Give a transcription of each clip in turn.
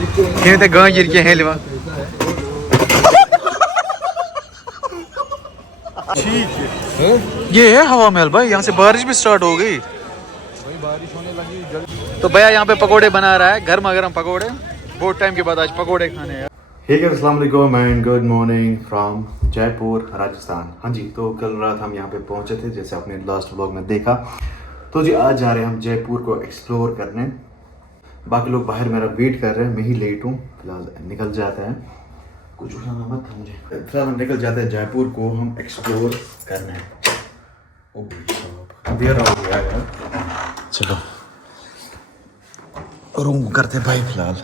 ये तो गांव गिर के हेलवा ठीक है। ये है हवा महल भाई, यहाँ से बारिश भी स्टार्ट हो गई भाई, बारिश होने लगी जल्दी। तो भैया यहाँ पे पकोड़े बना रहा है, गर्मा गर्म पकोड़े, बहुत टाइम के बाद आज पकोड़े खाने हैं। हे गाइस, अस्सलाम वालेकुम and good morning from Jaipur Rajasthan. हाँ जी, तो कल रात हम यहाँ पे पहुँचे थे, जैसे आपने लास्ट व्लॉग में देखा। तो जी आज जा रहे हैं हम जयपुर को एक्सप्लोर करने। बाकी लोग बाहर मेरा वेट कर रहे हैं, मैं ही लेट हूँ फिलहाल। निकल जाते हैं, कुछ उठाना मत था मुझे। फिलहाल हम निकल जाते हैं जयपुर को हम एक्सप्लोर करने। ओ भाई साहब, अंधेरा हो गया है। चलो रूम करते हैं भाई फिलहाल।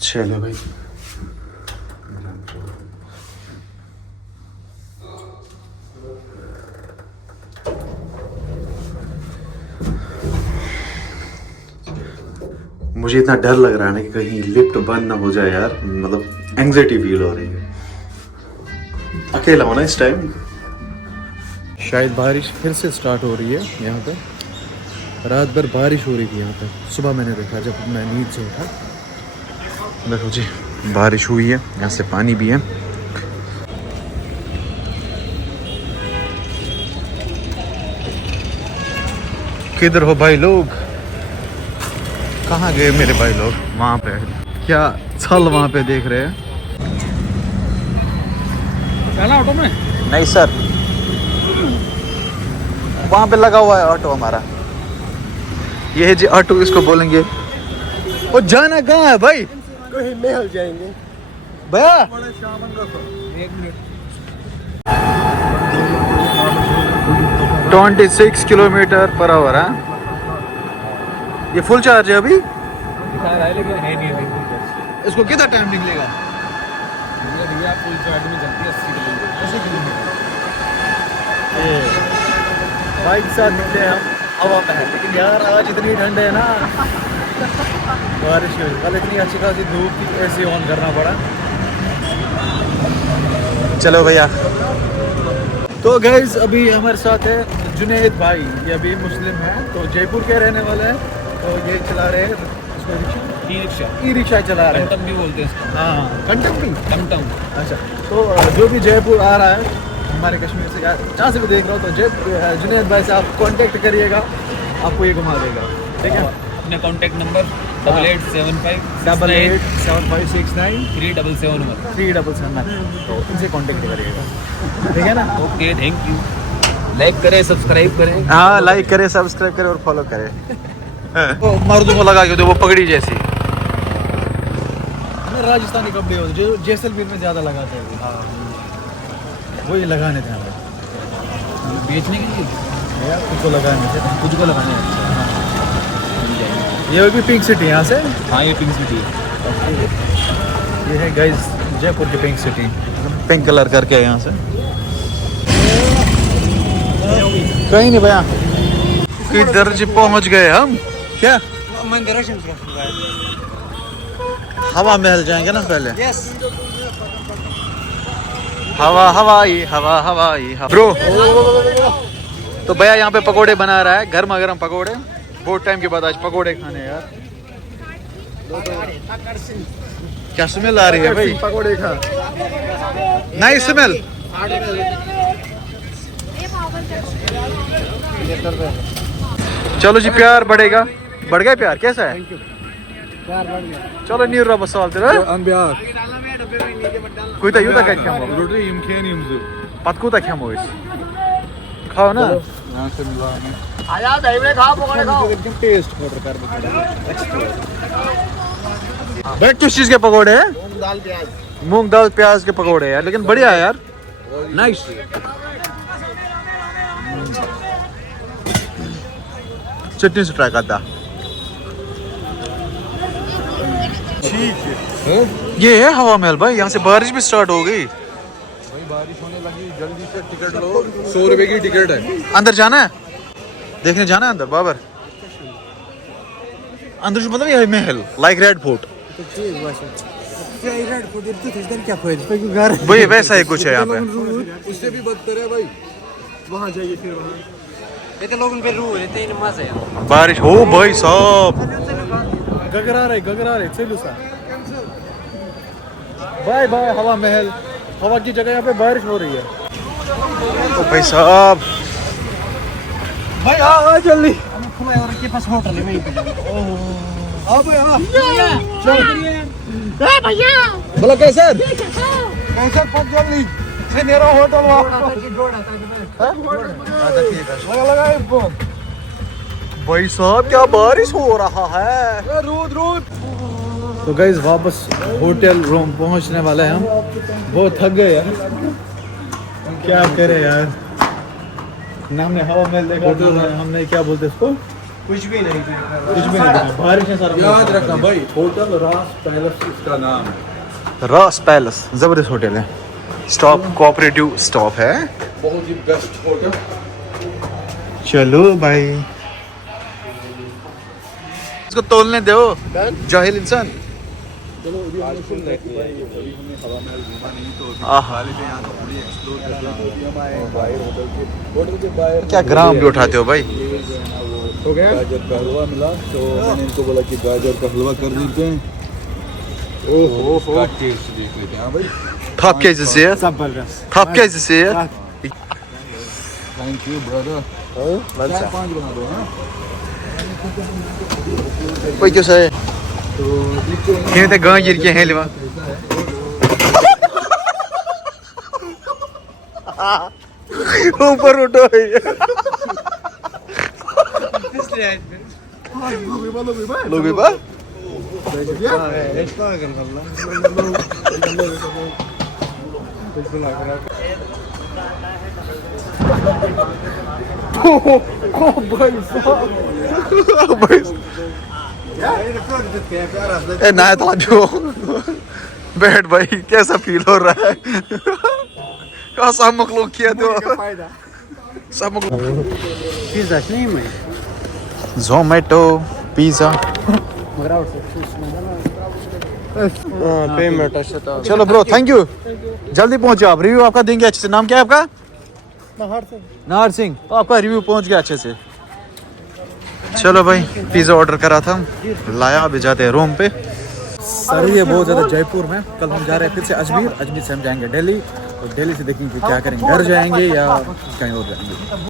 चलो भाई, मुझे इतना डर लग रहा है ना कि कहीं लिफ्ट बंद ना हो जाए यार, मतलब एंग्जाइटी फील हो रही है। अकेला होना इस टाइम। शायद बारिश फिर से स्टार्ट हो रही है यहाँ पे। रात भर बारिश हो रही थी यहाँ पे, सुबह मैंने देखा जब मैं नींद से उठा। देखो जी बारिश हुई है, यहाँ से पानी भी है। किधर हो भाई लोग, कहाँ गए मेरे भाई लोग? वहाँ पे क्या छल वहाँ पे देख रहे हैं? पहला ऑटो में नहीं सर, वहाँ पे लगा हुआ है ऑटो हमारा। ये है जी ऑटो, इसको बोलेंगे। वो जाना कहाँ है भाई? कहीं महल जाएंगे भैया। 26 किलोमीटर पर आवर है। ये फुल चार्ज है अभी? लेकिन है नहीं अभी। इसको कितना टाइम निकलेगा? फुल चार्ज में चलती है 80 किलोमीटर। बाइक के साथ निकले हम हवा में है, लेकिन यार आज इतनी ठंड है ना, बारिश की वजह। कल इतनी अच्छी खासी धूप थी, एसी ऑन करना पड़ा। चलो भैया। तो गाइस अभी हमारे साथ है जुनैद भाई, ये अभी मुस्लिम है, तो जयपुर के रहने वाले हैं। तो ये चला रहे हैं ई रिक्शा चला रहे हैं। टमटम भी बोलते हैं इसको। हाँ कंटम भी। टमटम। अच्छा, तो जो भी जयपुर आ रहा है हमारे कश्मीर से, जहाँ से भी देख रहा हूँ, तो जुनैद भाई से आप कांटेक्ट करिएगा, आपको ये घुमा देगा। ठीक है, अपने कॉन्टैक्ट नंबर 8875 887569 3771 3771, तो इनसे कांटेक्ट करिएगा। ठीक है ना? Okay, thank you. लाइक करें, सब्सक्राइब करें। हाँ, लाइक करें, सब्सक्राइब करें और फॉलो करें। तो मर्दों को लगा के दो वो पगड़ी जैसी। राजस्थानी कपड़े होते जो जैसलमेर में ज्यादा लगाते हैं। हाँ, वही लगाने थे हमें, बेचने के लिए यार, खुद को लगाने थे। खुद को लगाने हैं। ये भी पिंक सिटी यहाँ से। हाँ, ये पिंक सिटी है। ये है गाइस जयपुर की पिंक सिटी, पिंक कलर करके है यहाँ से। कहीं नहीं भैया, किधर जी पहुँच गए हम? क्या हवा महल जाएंगे ना पहले? यस। हवाई ब्रो। तो भैया यहाँ पे पकोड़े बना रहा है, गर्मा गर्म पकोड़े, बहुत टाइम के बाद आज पकोड़े खाने हैं यार। क्या स्मेल आ रही है भाई? पकोड़े खा। Nice smell. चलो जी, प्यार बढ़ेगा। बढ़ गया प्यार? कैसा है? चलो नीर रब सवाल तेरा कोई तो युद्ध क्या हम रोटी इमखेनी हमसे पत को तक हम हो इस खाओ ना। यहां से मिला हमें। आजा दही खाओ, पकोड़े खाओ, एकदम टेस्ट ऑर्डर कर दो। बैठ किस चीज के पकोड़े हैं? मूंग दाल प्याज के पकोड़े यार, लेकिन बढ़िया है यार, नाइस। चटनी से ट्राई करता। ठीक है। ये है हवा महल भाई, यहाँ से बारिश भी स्टार्ट हो गई भाई, बारिश होने लगी, जल्दी से टिकट लो। 100 रुपए की टिकट है। अंदर जाना है, देखने जाना है अंदर बाबर। अंदर जो मतलब ये है महल, लाइक रेड फोर्ट। वही वैसा ही कुछ है यहाँ पे। उससे भी बदतर है भाई, वहाँ जाइए फिर वहाँ। ये तो लोग उन पे रू रहते हैं, मजा है। बारिश हो भाई साहब, गगरा रहे चलो सा बाय बाय हवा महल। हवा की जगह यहाँ पे बारिश हो रही है। ओ भाई साहब भाई आ जल्दी के पास होटल है वहीं पे आ भाई बोला कैसे कैसे पहुंच जल्दी से नेरा होटल लगा फोन। भाई साहब क्या बारिश हो रहा है। तो गाइस वापस होटल रूम पहुंचने वाले हैं हम। बहुत थक गए यार, क्या करें यार। ना हमने हवा महल देखा, हमने क्या बोलते इसको, कुछ भी नहीं देखा। बारिश है सारा। याद रखना भाई, होटल रास पैलेस इसका नाम है। रास पैलेस जबरदस्त होटल है। स्टॉप कोऑपरेटिव स्टॉप है। बहुत ही बेस्ट होटल। चलो भाई इसको तोलने दो जाहिल इंसान। क्या ग्राम भी उठाते हो भाई। हो गया गाजर का हलवा मिला तो मैंने इनको बोला कि गाजर का हलवा कर देते हैं। ओहो टेस्ट देख लेते हैं। हाँ भाई Top cases here. Top cases here. Thank you brother. 4-5 बना दो। हाँ कोई क्यों सही ये तो गांव गिर के हैं लेवा ऊपर उठो लोग भी बा ना था जो बैठ भाई कैसा फील हो रहा है। क्या सब मखलूक किया तो सब पिज्जा नहीं मैं जोमेटो पिज्जा पेमेंट चलो ब्रो थैंक यू। जल्दी पहुंचो आप। रिव्यू आपका देंगे अच्छे से। नाम क्या है आपका? नाहर सिंह। तो आपका रिव्यू पहुंच गया अच्छे से। चलो भाई पिज़्ज़ा ऑर्डर करा था, लाया। अभी जाते हैं रूम पे। सर्दी है बहुत ज़्यादा जयपुर में। कल हम जा रहे हैं फिर से अजमेर। अजमेर से हम जाएंगे दिल्ली और दिल्ली से देखेंगे क्या करेंगे, घर जाएंगे या कहीं और जाएंगे।